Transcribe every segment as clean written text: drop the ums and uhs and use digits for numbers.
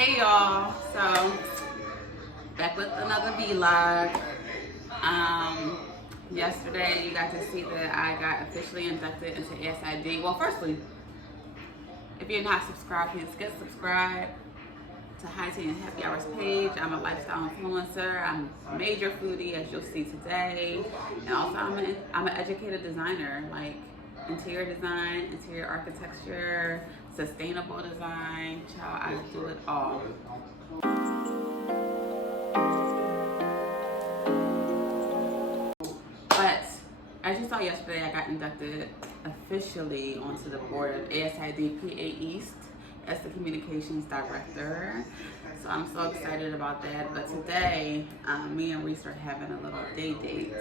Hey y'all, so back with another vlog. Yesterday you got to see that I got officially inducted into SID. Well, firstly, if you're not subscribed, please get subscribed to High Tea and Happy Hours page. I'm a lifestyle influencer. I'm a major foodie, as you'll see today, and also I'm an educated designer, like interior design, interior architecture, sustainable design. Child, I do it all. But as you saw yesterday, I got inducted officially onto the board of ASID PA East as the communications director. So I'm so excited about that. But today, me and Reese are having a little date.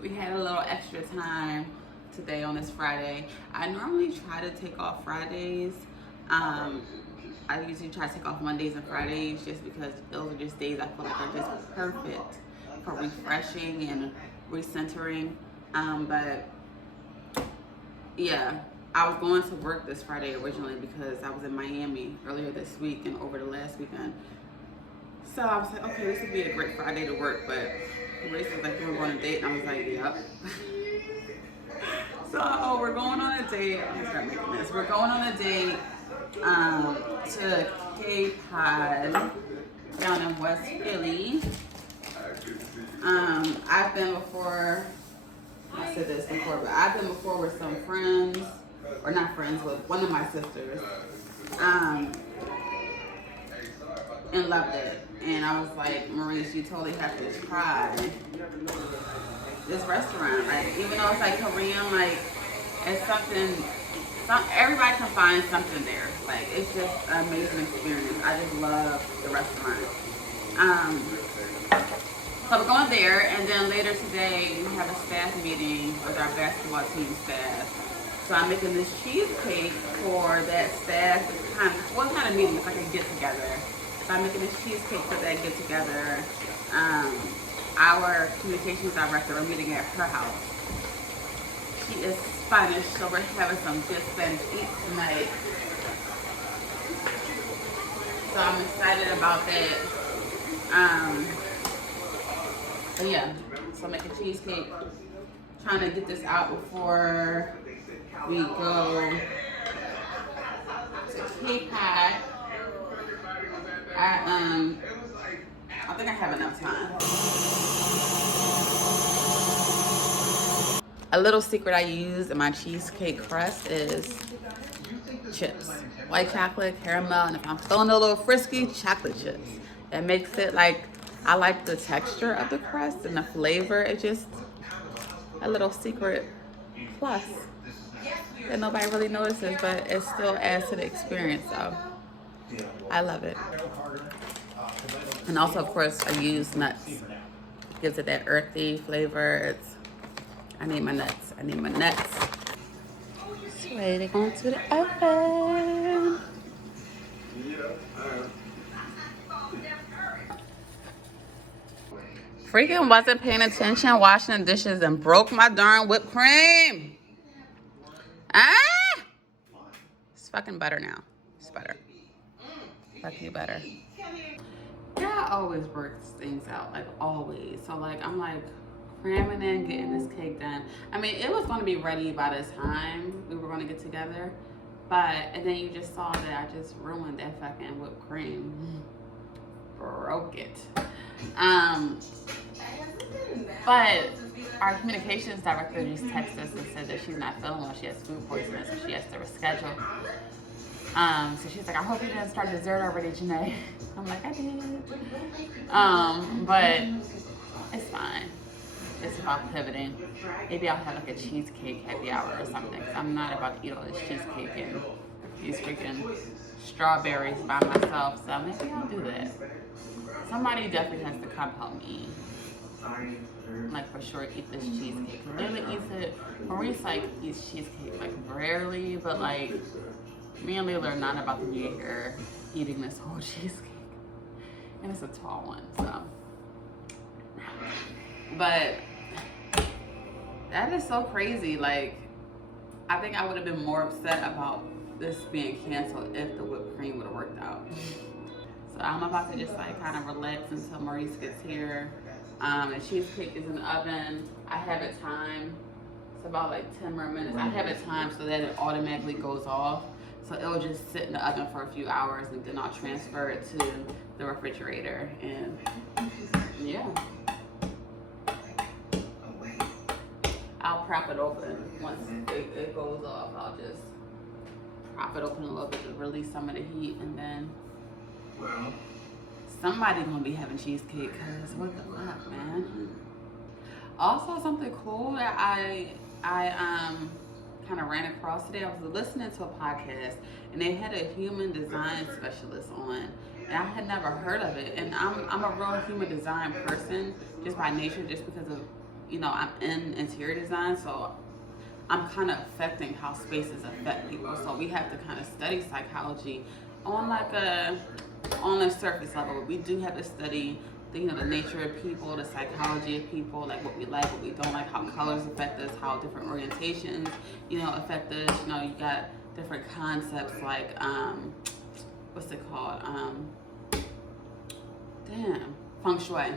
We had a little extra time today on this Friday. I normally try to take off Fridays. I usually try to take off Mondays and Fridays just because those are just days I feel like are just perfect for refreshing and recentering. But yeah, I was going to work this Friday originally because I was in Miami earlier this week and over the last weekend. So I was like, okay, this would be a great Friday to work, but Grace was like, we're going on a date, and I was like, yep. So we're going on a date. I'm gonna start making this. We're going on a date to K-Pod down in West Philly. I've been before, I said this before, but I've been before with some friends, or not friends, with one of my sisters, and loved it. And I was like, Maurice, you totally have to try this restaurant. Like, even though it's like Korean, like, it's something, everybody can find something there. Like, it's just an amazing experience. I just love the restaurant. So we're going there, and then later today we have a staff meeting with our basketball team staff. So I'm making this cheesecake for that staff. It's kind of meeting. It's like a get together. So I'm making this cheesecake for that get together. Our communications director, we're meeting at her house. She is Spanish, so we're having some good Spanish eats tonight. So I'm excited about that. But yeah, so I'm making cheesecake, trying to get this out before we go to K-Pod. I think I have enough time. A little secret I use in my cheesecake crust is chips. White chocolate, caramel, and if I'm feeling a little frisky, chocolate chips. That makes it like, I like the texture of the crust and the flavor. It's just a little secret plus that nobody really notices, but it still adds to the experience. So I love it. And also, of course, I use nuts. Gives it that earthy flavor. I need my nuts. So ready to go into the oven. Freaking wasn't paying attention, washing the dishes, and broke my darn whipped cream. Ah! It's fucking butter now. It's butter. Fuck you, butter. Yeah, I always works things out, like always. So like, I'm like cramming in, getting this cake done. I mean, it was gonna be ready by the time we were gonna get together. And then you just saw that I just ruined that fucking whipped cream. Broke it. But our communications director just texted us and said that she's not feeling well. She has food poisoning, so she has to reschedule. So she's like, I hope you didn't start dessert already, Janay. I'm like, I did. But it's fine. It's about pivoting. Maybe I'll have like a cheesecake happy hour or something. I'm not about to eat all this cheesecake and these freaking strawberries by myself. So maybe I'll do that. Somebody definitely has to come help me. Like, for sure, eat this cheesecake. Lily eats it. Maurice like eats cheesecake like rarely, but like me and Layla are not about to be here eating this whole cheesecake. And it's a tall one, so. But that is so crazy. Like, I think I would have been more upset about this being canceled if the whipped cream would have So I'm about to just like kind of relax until Maurice gets here. The cheesecake is in the oven. I have it timed. It's about like 10 more minutes. I have it timed so that it automatically goes off. So it'll just sit in the oven for a few hours and then I'll transfer it to the refrigerator. And yeah. I'll prop it open once it goes off. I'll just prop it open a little bit to release some of the heat, and then somebody gonna be having cheesecake, cause what the fuck, man. Also, something cool that I kind of ran across today. I was listening to a podcast and they had a human design specialist on, and I had never heard of it. And I'm a real human design person just by nature, just because of, you know, I'm in interior design, so I'm kind of affecting how spaces affect people. So we have to kind of study psychology on like on a surface level. We do have to study the, you know, the nature of people, the psychology of people, like what we like, what we don't like, how colors affect us, how different orientations, you know, affect us. You know, you got different concepts like what's it called? Feng shui.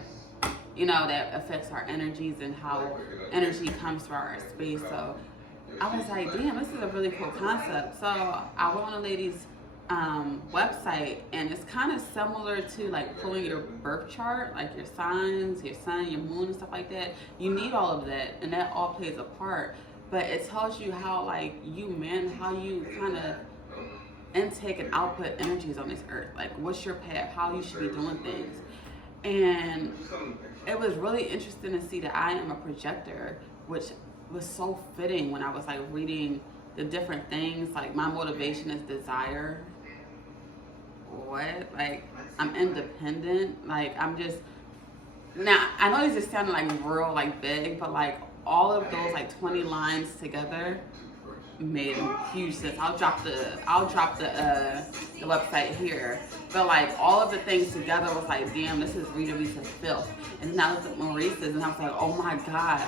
You know, that affects our energies and how energy comes to our space. So I was like, damn, this is a really cool concept. So I went on a lady's website, and it's kind of similar to like pulling your birth chart, like your signs, your sun, your moon, and stuff like that. You need all of that, and that all plays a part. But it tells you how, like, how you kind of intake and output energies on this earth. Like, what's your path, how you should be doing things. And it was really interesting to see that I am a projector, which was so fitting when I was like reading the different things. Like, my motivation is desire. What? Like, I'm independent. Like, I'm just, now I know this is sounding like real like big, but like all of those like 20 lines together made huge sense. I'll drop the website here, but like all of the things together was like, damn, this is Rita Rita filth. And then I looked at Maurice's and I was like, oh my god,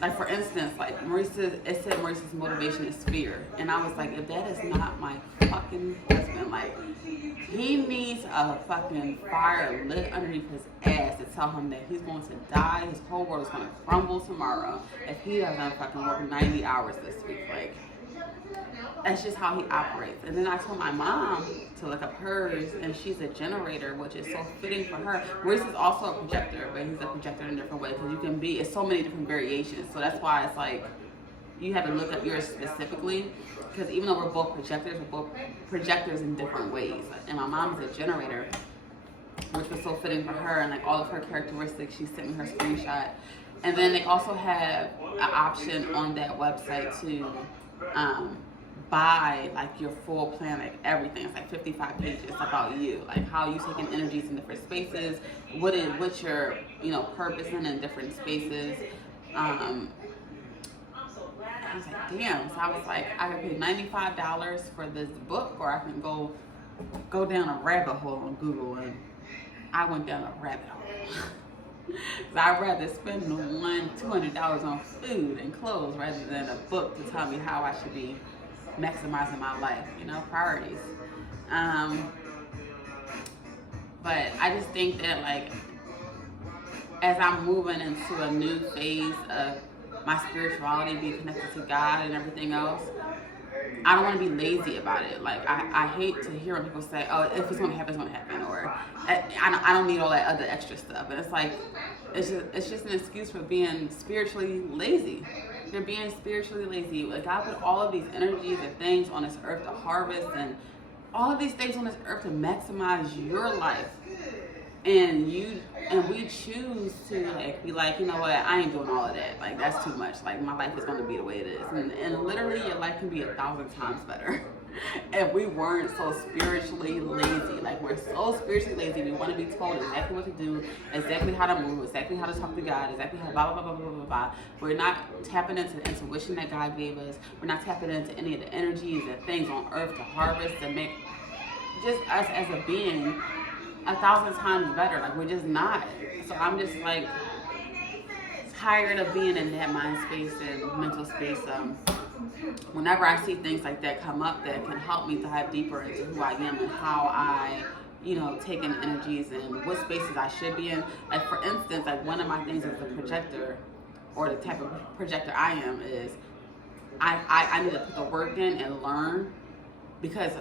like for instance, like it said Maurice's motivation is fear, and I was like, if that is not my fucking husband, like he needs a fucking fire lit underneath his ass to tell him that he's going to die, his whole world is going to crumble tomorrow if he doesn't fucking work 90 hours this week. Like, that's just how he operates. And then I told my mom to look up hers, and she's a generator, which is so fitting for her. Maurice is also a projector, but he's a projector in a different way, because you can be, it's so many different variations. So that's why it's like, you have to look up yours specifically, because even though we're both projectors in different ways. And my mom is a generator, which was so fitting for her, and like all of her characteristics. She sent me her screenshot. And then they also have an option on that website to buy like your full plan, like everything. It's like 55 pages about you, like how you taking energies in different spaces, what's your, you know, purpose in different spaces. I was like, damn. So I was like, I could pay $95 for this book, or I can go down a rabbit hole on Google. And I went down a rabbit hole. So I'd rather spend the $200 on food and clothes rather than a book to tell me how I should be maximizing my life, you know, priorities. But I just think that, like, as I'm moving into a new phase of my spirituality, being connected to God and everything else, I don't want to be lazy about it. Like, I hate to hear when people say, oh, if it's going to happen, it's going to happen. Or I don't need all that other extra stuff. And it's like, it's just an excuse for being spiritually lazy. You're being spiritually lazy. Like, God put all of these energies and things on this earth to harvest, and all of these things on this earth to maximize your life. And we choose to like be like, you know what, I ain't doing all of that. Like, that's too much. Like, my life is going to be the way it is. And literally, your life can be 1,000 times better if we weren't so spiritually lazy. Like, we're so spiritually lazy. We want to be told exactly what to do, exactly how to move, exactly how to talk to God, exactly how blah, blah, blah, blah, blah, blah. We're not tapping into the intuition that God gave us. We're not tapping into any of the energies and things on earth to harvest and make just us as a being 1,000 times better. Like, we're just not. So I'm just like tired of being in that mind space and mental space. Whenever I see things like that come up that can help me dive deeper into who I am and how I you know, taking energies and what spaces I should be in. Like for instance, like one of my things as a projector, or the type of projector I am, is I need to put the work in and learn, because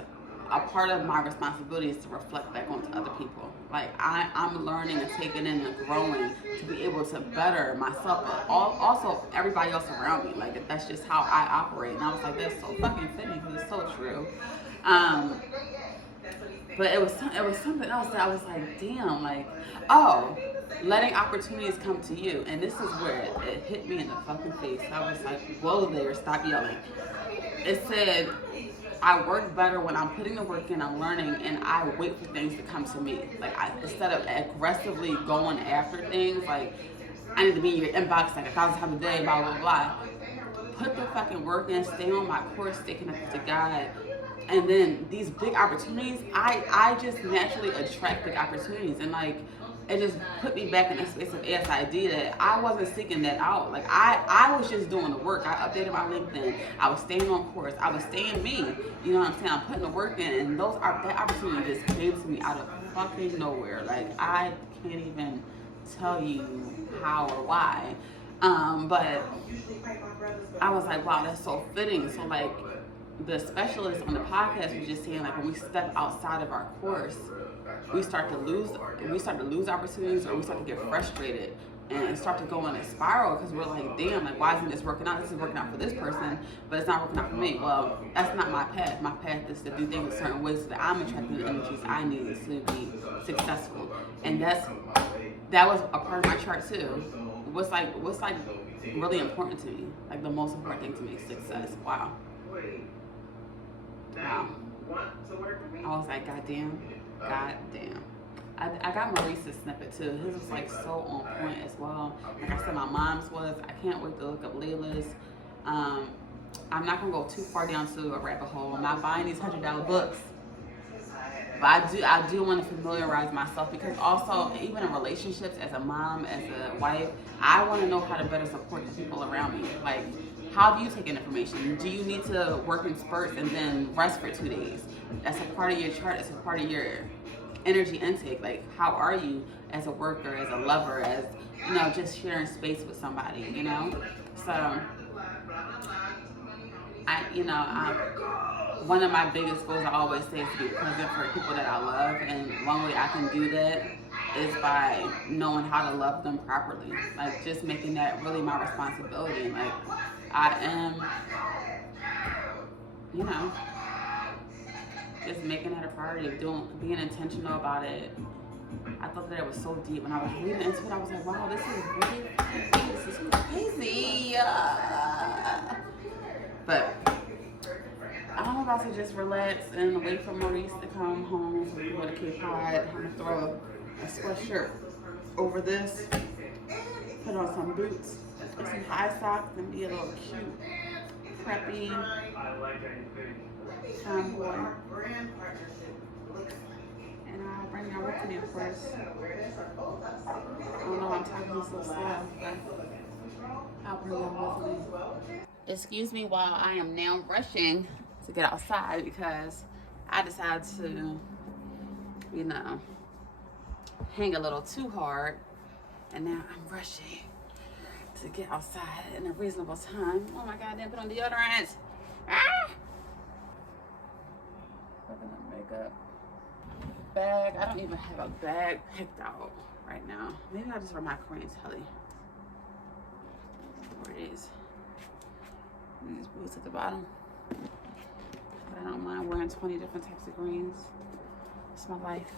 a part of my responsibility is to reflect back onto other people. Like I'm learning and taking in and growing to be able to better myself, but also everybody else around me. Like that's just how I operate. And I was like, that's so fucking fitting because it's so true. But it was something else that I was like, damn, like, oh, letting opportunities come to you. And this is where it hit me in the fucking face. I was like, whoa there, stop yelling. It said, I work better when I'm putting the work in, I'm learning, and I wait for things to come to me. Like, instead of aggressively going after things, like, I need to be in your inbox like 1,000 times a day, blah, blah, blah. Put the fucking work in, stay on my course, stay connected to God. And then these big opportunities, I just naturally attract big opportunities. And, like, it just put me back in a space of ASID that I wasn't seeking that out. Like I was just doing the work. I updated my LinkedIn. I was staying on course. I was staying me. You know what I'm saying? I'm putting the work in, and that opportunity just came to me out of fucking nowhere. Like I can't even tell you how or why. But I was like, wow, that's so fitting. So like the specialist on the podcast was just saying, like, when we step outside of our course, we start to lose opportunities, or we start to get frustrated and start to go in a spiral, because we're like, damn, like, why isn't this working out? This is working out for this person, but it's not working out for me. Well, that's not my path. My path is to do things a certain way so that I'm attracting the energies I need to be successful. And that was a part of my chart too. What's like really important to me? Like the most important thing to me is success. Wow. I was like, goddamn. I got Maurice's snippet too. His was like so on point as well. Like I said, my mom's was. I can't wait to look up Layla's. I'm not gonna go too far down to a rabbit hole. I'm not buying these $100 books, but I do want to familiarize myself, because also even in relationships, as a mom, as a wife, I want to know how to better support the people around me. Like, how do you take in information? Do you need to work in spurts and then rest for 2 days? That's a part of your chart. That's a part of your energy intake. Like, how are you as a worker, as a lover, as, you know, just sharing space with somebody, you know? So, one of my biggest goals I always say is to be present for people that I love, and one way I can do that is by knowing how to love them properly. Like, just making that really my responsibility. And like, I am, you know, just making it a priority of being intentional about it. I thought that it was so deep. When I was reading into it, I was like, wow, this is crazy. But I'm about to just relax and wait for Maurice to come home so we can go to Cape Cod. I'm gonna throw a sweatshirt over this, put on some boots, and some high socks, and be a little cute, preppy tomboy. And I'll bring y'all with me, of course. I don't know why I'm talking so slow, but I'll bring y'all with me. Excuse me while I am now rushing to get outside, because I decided to, you know, hang a little too hard, and now I'm rushing to get outside in a reasonable time. Oh my God, I didn't put on deodorant. Ah! Looking at makeup. Bag. I don't even have a bag picked out right now. Maybe I'll just wear my Korean telly. Where it is. These boots at the bottom. But I don't mind wearing 20 different types of greens. It's my life.